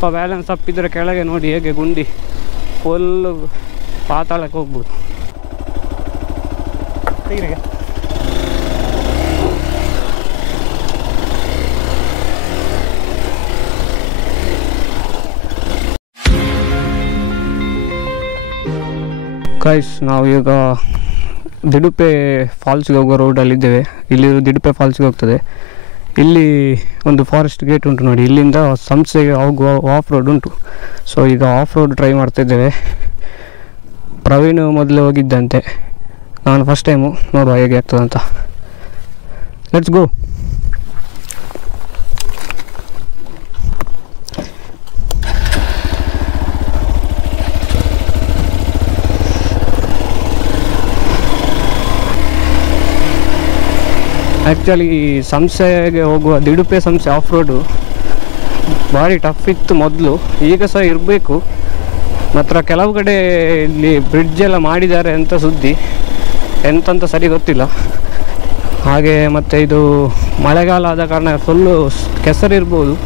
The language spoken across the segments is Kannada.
ಸ್ವಲ್ಪ ಬ್ಯಾಲೆನ್ಸ್ ತಪ್ಪಿದ್ರೆ ಕೆಳಗೆ ನೋಡಿ ಹೇಗೆ ಗುಂಡಿ ಫುಲ್ಲು ಪಾತಾಳಕ್ಕೆ ಹೋಗ್ಬೋದು. ಗೈಸ್ ನಾವು ಈಗ ದಿಡುಪೆ ಫಾಲ್ಸ್ಗೆ ಹೋಗೋ ರೋಡಲ್ಲಿದ್ದೇವೆ. ಇಲ್ಲಿ ದಿಡುಪೆ ಫಾಲ್ಸ್ಗೆ ಹೋಗ್ತದೆ. ಇಲ್ಲಿ ಒಂದು ಫಾರೆಸ್ಟ್ ಗೇಟ್ ಉಂಟು ನೋಡಿ. ಇಲ್ಲಿಂದ ಸಂಸ್ಥೆಗೆ ಹೋಗುವ ಆಫ್ ರೋಡ್ ಉಂಟು. ಸೊ ಈಗ ಆಫ್ ರೋಡ್ ಟ್ರೈ ಮಾಡ್ತಾಯಿದ್ದೇವೆ. ಪ್ರವೀಣ್ ಮೊದಲೇ ಹೋಗಿದ್ದಂತೆ, ನಾನು ಫಸ್ಟ್ ಟೈಮು. ನೋಡುವ ಹೇಗೆ ಆಗ್ತದಂತ. Let's go. ಆ್ಯಕ್ಚುಲಿ ಸಂಸ್ಥೆಗೆ ಹೋಗುವ ದಿಡುಪೆ ಸಂಸ್ಥೆ ಆಫ್ ರೋಡು ಭಾರಿ ಟಫ್ ಇತ್ತು ಮೊದಲು, ಈಗ ಸಹ ಇರಬೇಕು. ಮಾತ್ರ ಕೆಲವು ಕಡೆ ಇಲ್ಲಿ ಬ್ರಿಡ್ಜ್ ಎಲ್ಲ ಮಾಡಿದ್ದಾರೆ ಅಂತ ಸುದ್ದಿ, ಎಂತಂತ ಸರಿ ಗೊತ್ತಿಲ್ಲ. ಹಾಗೆ ಮತ್ತು ಇದು ಮಳೆಗಾಲ ಆದ ಕಾರಣ ಫುಲ್ಲು ಕೆಸರಿರ್ಬೋದು.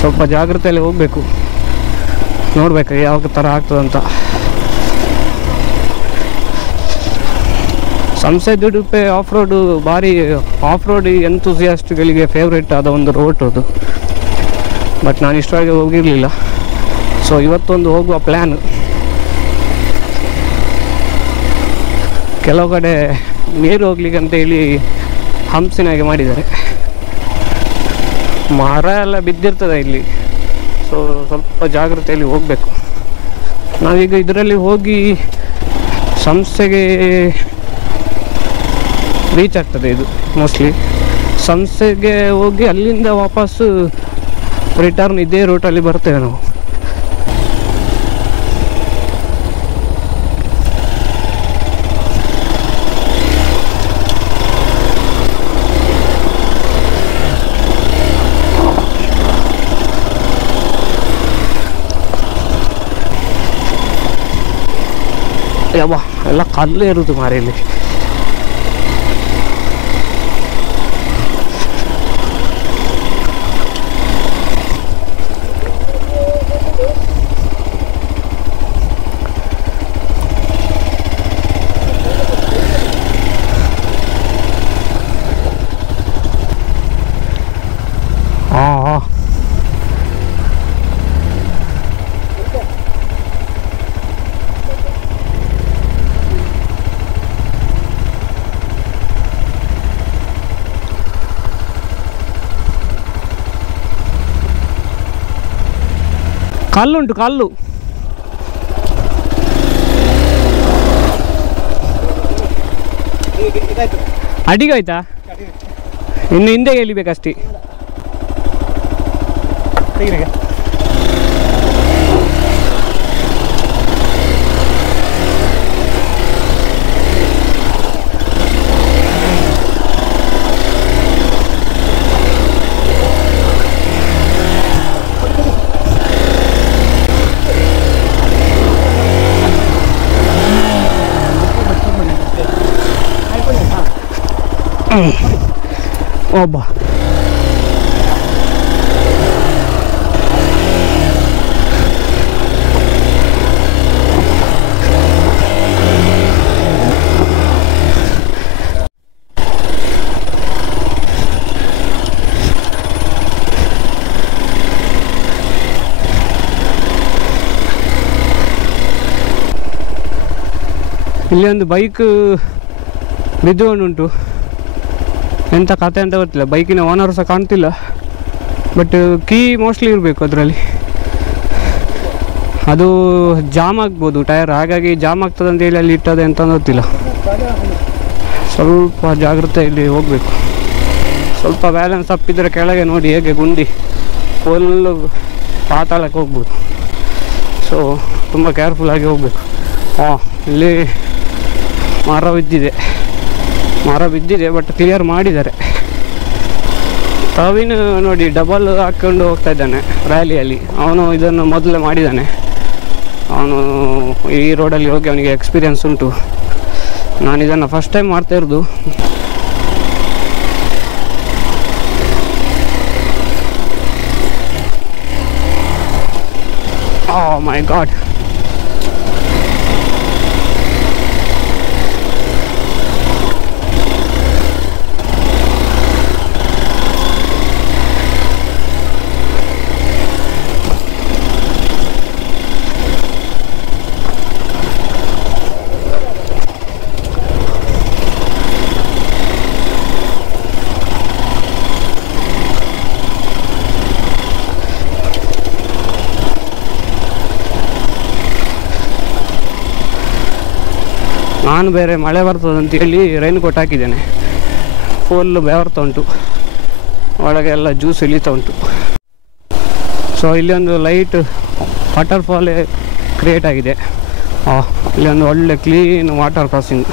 ಸ್ವಲ್ಪ ಜಾಗ್ರತೆಯಲ್ಲಿ ಹೋಗಬೇಕು, ನೋಡಬೇಕು ಯಾವ ಥರ ಆಗ್ತದಂತ. ಸಂಸ್ಥೆ ದಿಡುಪೆ ಆಫ್ ರೋಡು ಭಾರಿ ಆಫ್ ರೋಡ್ ಎಂತೂಸಿಯಾಸ್ಟ್ಗಳಿಗೆ ಫೇವ್ರೇಟ್ ಆದ ಒಂದು ರೋಡ್ ಅದು. ಬಟ್ ನಾನು ಇಷ್ಟವಾಗಿ ಹೋಗಿರಲಿಲ್ಲ. ಸೊ ಇವತ್ತೊಂದು ಹೋಗುವ ಪ್ಲ್ಯಾನ್. ಕೆಲವು ಕಡೆ ನೀರು ಹೋಗ್ಲಿಕ್ಕೆ ಅಂತೇಳಿ ಹಂಪ್ಸಿನಾಗೆ ಮಾಡಿದ್ದಾರೆ. ಮರ ಎಲ್ಲ ಬಿದ್ದಿರ್ತದೆ ಇಲ್ಲಿ. ಸೊ ಸ್ವಲ್ಪ ಜಾಗ್ರತೆಯಲ್ಲಿ ಹೋಗಬೇಕು. ನಾವೀಗ ಇದರಲ್ಲಿ ಹೋಗಿ ಸಂಸ್ಥೆಗೆ ರೀಚ್ ಆಗ್ತದೆ. ಇದು ಮೋಸ್ಟ್ಲಿ ಸಂಸ್ಥೆಗೆ ಹೋಗಿ ಅಲ್ಲಿಂದ ವಾಪಸ್ಸು ರಿಟರ್ನ್ ಇದೇ ರೂಟಲ್ಲಿ ಬರ್ತೇವೆ ನಾವು. ಯವ್ವ ಎಲ್ಲ ಕಲ್ಲೇ ಇರೋದು ಮಾರಿಯಲ್ಲಿ. ಕಲ್ಲುಂಟು, ಕಲ್ಲು. ಅಡಿಗೆ ಆಯ್ತಾ? ಇನ್ನು ಹಿಂದೆ ಎಳಿಬೇಕಷ್ಟೇ. ಒಬ್ಬ ಇಲ್ಲಿ ಒಂದು ಬೈಕ್ ಬಿದ್ದುಕೊಂಡುಂಟು. ಎಂಥ ಕತೆ ಅಂತ ಗೊತ್ತಿಲ್ಲ. ಬೈಕಿನ ಓನರ್ ಸಹ ಕಾಣ್ತಿಲ್ಲ. ಬಟ್ ಕೀ ಮೋಸ್ಟ್ಲಿ ಇರಬೇಕು ಅದರಲ್ಲಿ. ಅದು ಜಾಮ್ ಆಗ್ಬೋದು ಟೈರ್, ಹಾಗಾಗಿ ಜಾಮ್ ಆಗ್ತದೆ ಅಂತೇಳಿ ಅಲ್ಲಿ ಇಟ್ಟದೆ ಅಂತ ಗೊತ್ತಿಲ್ಲ. ಸ್ವಲ್ಪ ಜಾಗ್ರತೆಯಲ್ಲಿ ಹೋಗಬೇಕು. ಸ್ವಲ್ಪ ಬ್ಯಾಲೆನ್ಸ್ ತಪ್ಪಿದ್ರೆ ಕೆಳಗೆ ನೋಡಿ ಹೇಗೆ ಗುಂಡಿ ಫುಲ್ಲು ಪಾತಾಳಕ್ಕೆ ಹೋಗ್ಬೋದು. ಸೊ ತುಂಬ ಕೇರ್ಫುಲ್ಲಾಗಿ ಹೋಗಬೇಕು. ಇಲ್ಲಿ ಮರ ಬಿದ್ದಿದೆ ಬಟ್ ಕ್ಲಿಯರ್ ಮಾಡಿದ್ದಾರೆ. ಪ್ರವೀಣ್ ನೋಡಿ ಡಬಲ್ ಹಾಕ್ಕೊಂಡು ಹೋಗ್ತಾ ಇದ್ದಾನೆ ರ್ಯಾಲಿಯಲ್ಲಿ. ಅವನು ಇದನ್ನು ಮೊದಲೇ ಮಾಡಿದ್ದಾನೆ. ಅವನು ಈ ರೋಡಲ್ಲಿ ಹೋಗಿ ಅವನಿಗೆ ಎಕ್ಸ್ಪೀರಿಯನ್ಸ್ ಉಂಟು. ನಾನು ಇದನ್ನು ಫಸ್ಟ್ ಟೈಮ್ ಮಾಡ್ತಾ ಇರೋದು. ಮೈ ಗಾಡ್. ನಾನು ಬೇರೆ ಮಳೆ ಬರ್ತದೆ ಅಂತೇಳಿ ರೈನ್ ಕೋಟ್ ಹಾಕಿದ್ದೇನೆ. ಫುಲ್ಲು ಬೆವರ್ತಾ ಉಂಟು, ಒಳಗೆ ಎಲ್ಲ ಜ್ಯೂಸ್ ಇಳಿತಾ ಉಂಟು. ಸೊ ಇಲ್ಲಿ ಒಂದು ಲೈಟ್ ವಾಟರ್ಫಾಲ್ ಕ್ರಿಯೇಟ್ ಆಗಿದೆ. ಇಲ್ಲಿ ಒಂದು ಒಳ್ಳೆ ಕ್ಲೀನ್ ವಾಟರ್ ಕ್ರಾಸಿಂಗ್.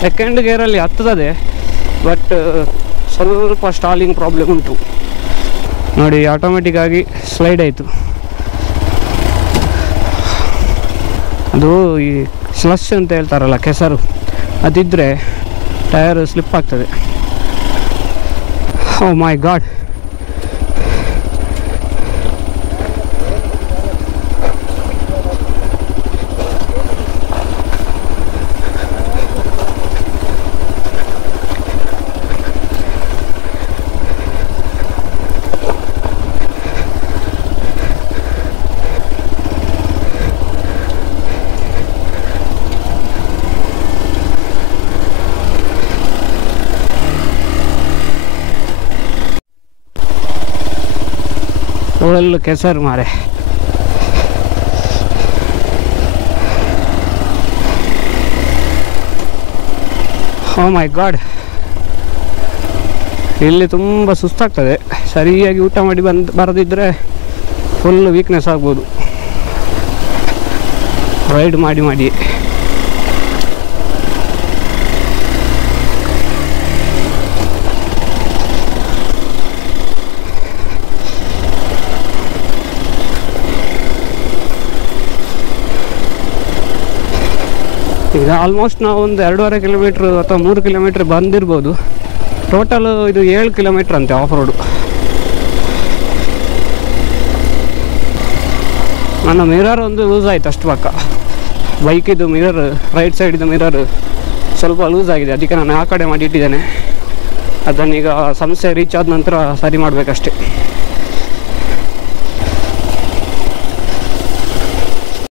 ಸೆಕೆಂಡ್ ಗೇರಲ್ಲಿ ಹತ್ತದದೆ, ಬಟ್ ಸ್ವಲ್ಪ ಸ್ಟಾಲಿಂಗ್ ಪ್ರಾಬ್ಲಮ್ ಉಂಟು. ನೋಡಿ ಆಟೋಮೆಟಿಕ್ ಆಗಿ ಸ್ಲೈಡ್ ಆಯಿತು. ಅದು ಈ ಸ್ಲಶ್ ಅಂತ ಹೇಳ್ತಾರಲ್ಲ, ಕೆಸರು, ಅದಿದ್ದರೆ ಟಯರ್ ಸ್ಲಿಪ್ ಆಗ್ತದೆ. ಓ ಮೈ ಗಾಡ್. ಫುಲ್ ಕೆಸರು ಮಾರೆ. ಓ ಮೈ ಗಾಡ್. ಇಲ್ಲಿ ತುಂಬ ಸುಸ್ತಾಗ್ತದೆ. ಸರಿಯಾಗಿ ಊಟ ಮಾಡಿ ಬರದಿದ್ದರೆ ಫುಲ್ ವೀಕ್ನೆಸ್ ಆಗ್ಬೋದು ರೈಡ್ ಮಾಡಿ. ಈಗ ಆಲ್ಮೋಸ್ಟ್ ನಾವು ಒಂದು 2.5 ಕಿಲೋಮೀಟ್ರ್ ಅಥವಾ 3 ಕಿಲೋಮೀಟ್ರ್ ಬಂದಿರ್ಬೋದು. ಟೋಟಲ್ ಇದು 7 ಕಿಲೋಮೀಟ್ರ್ ಅಂತೆ ಆಫ್ ರೋಡು. ನನ್ನ ಮಿರರ್ ಒಂದು ಲೂಸ್ ಆಯಿತು ಅಷ್ಟು ಪಕ್ಕ. ಬೈಕಿದ್ದು ಮಿರರ್, ರೈಟ್ ಸೈಡಿದ್ದು ಮಿರರ್ ಸ್ವಲ್ಪ ಲೂಸ್ ಆಗಿದೆ. ಅದಕ್ಕೆ ನಾನು ಆ ಕಡೆ ಮಾಡಿ ಇಟ್ಟಿದ್ದೇನೆ. ಅದನ್ನೀಗ ಸಮಸ್ಯೆ ರೀಚ್ ಆದ ನಂತರ ಸರಿ ಮಾಡಬೇಕಷ್ಟೆ.